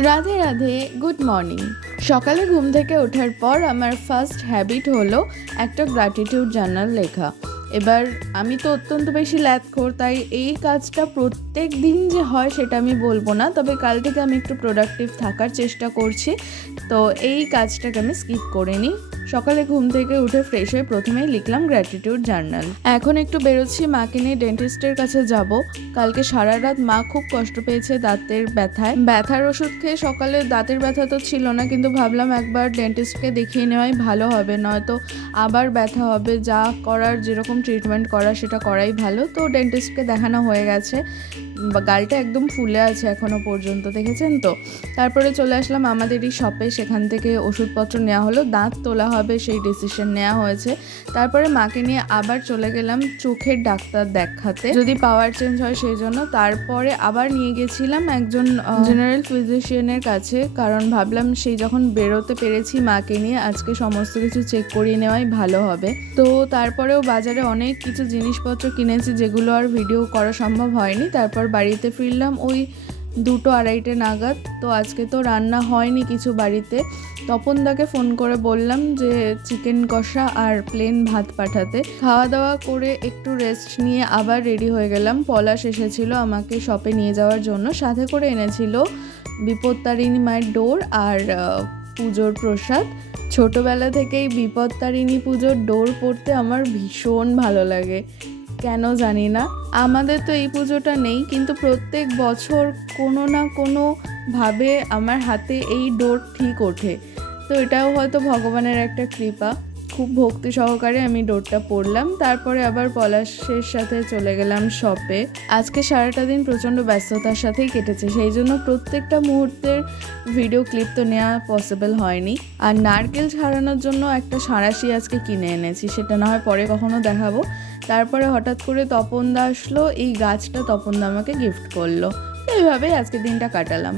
Radhe Radhe, good morning. সকালে ঘুম থেকে ওঠার পর আমার ফার্স্ট হ্যাবিট হলো একটা গ্র্যাটিটিউড জার্নাল লেখা। এবার আমি তো অত্যন্ত বেশি ল্যাদখোর, তাই এই কাজটা প্রত্যেক দিন যে হয় সেটা আমি বলবো না, তবে কাল থেকে আমি একটু প্রোডাক্টিভ থাকার চেষ্টা করছি। তো এই কাজটাকে আমি স্কিপ করে নিই। সকালে ঘুম থেকে উঠে ফ্রেশ হয়ে প্রথমেই লিখলাম গ্র্যাটিটিউড জার্নাল। এখন একটু বেরোচ্ছি, মাকে নিয়ে ডেন্টিস্টের কাছে যাব। কালকে সারা রাত মা খুব কষ্ট পেয়েছে দাঁতের ব্যথার ওষুধ খেয়ে সকালে দাঁতের ব্যথা তো ছিল না, কিন্তু ভাবলাম একবার ডেন্টিস্টকে দেখিয়ে নেওয়াই ভালো হবে, নয়তো আবার ব্যথা হবে। যা করার, যেরকম ট্রিটমেন্ট করা সেটা করাই ভালো। তো ডেন্টিস্টকে দেখানো হয়ে গেছে, গালটা একদম ফুলে আছে এখনও পর্যন্ত, দেখেছেন তো। তারপরে চলে আসলাম আমাদেরই শপে, সেখান থেকে ওষুধপত্র নেওয়া হলো, দাঁত তোলা হবে সেই ডিসিশন নেওয়া হয়েছে। তারপরে মাকে নিয়ে আবার চলে গেলাম চোখের ডাক্তার দেখাতে, যদি পাওয়ার চেঞ্জ হয় সেই জন্য। তারপরে আবার নিয়ে গেছিলাম একজন জেনারেল ফিজিশিয়ানের কাছে, কারণ ভাবলাম সেই যখন বেরোতে পেরেছি মাকে নিয়ে, আজকে সমস্ত কিছু চেক করিয়ে নেওয়াই ভালো হবে। তো তারপরেও বাজারে অনেক কিছু জিনিসপত্র কিনেছি যেগুলো আর ভিডিও করা সম্ভব হয়নি। তারপর বাড়িতে ফিরলাম ওই 2-2:30 নাগাদ। তো আজকে তো রান্না হয়নি কিছু বাড়িতে। তপনদাকে ফোন করে বললাম যে চিকেন কষা আর প্লেন ভাত পাঠাতে। খাওয়া দাওয়া করে একটু রেস্ট নিয়ে আবার রেডি হয়ে গেলাম। পলাশ এসেছিল আমাকে শপে নিয়ে যাওয়ার জন্য, সাথে করে এনেছিল বিপত্তারিণী মায়ের ডোর আর পুজোর প্রসাদ। ছোটোবেলা থেকেই বিপত্তারিণী পুজোর ডোর পড়তে আমার ভীষণ ভালো লাগে, কেন জানি না। আমাদের তো এই পুজোটা নেই, কিন্তু প্রত্যেক বছর কোনো না কোনোভাবে আমার হাতে এই ডোর ঠিক ওঠে। তো এটাও হয়তো ভগবানের একটা কৃপা। খুব ভক্তি সহকারে আমি ডোরটা পড়লাম। তারপরে আবার পলাশের সাথে চলে গেলাম শপে। আজকে সারাটা দিন প্রচণ্ড ব্যস্ততার সাথেই কেটেছে, সেই জন্য প্রত্যেকটা মুহূর্তের ভিডিও ক্লিপ তো নেওয়া পসিবল হয়নি। আর নারকেল ছাড়ানোর জন্য একটা সাঁড়াশি আজকে কিনে এনেছি, সেটা না হয় পরে কখনো দেখাবো। তারপরে হঠাৎ করে তপনদা আসলো, এই গাছটা তপনদা আমাকে গিফট করলো। এইভাবেই আজকে দিনটা কাটালাম।